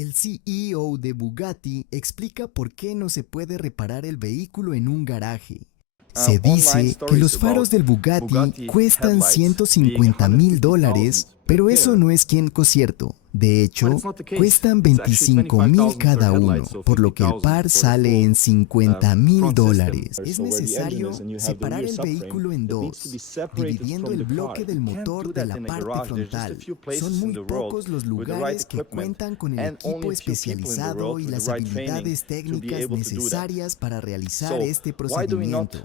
El CEO de Bugatti explica por qué no se puede reparar el vehículo en un garaje. Se dice que los faros del Bugatti cuestan $150,000, pero eso no es cierto. De hecho, cuestan 25,000 cada uno, por lo que el par sale en $50,000. Es necesario separar el vehículo en dos, dividiendo el bloque del motor de la parte frontal. Son muy pocos los lugares que cuentan con el equipo especializado y las habilidades técnicas necesarias para realizar este procedimiento.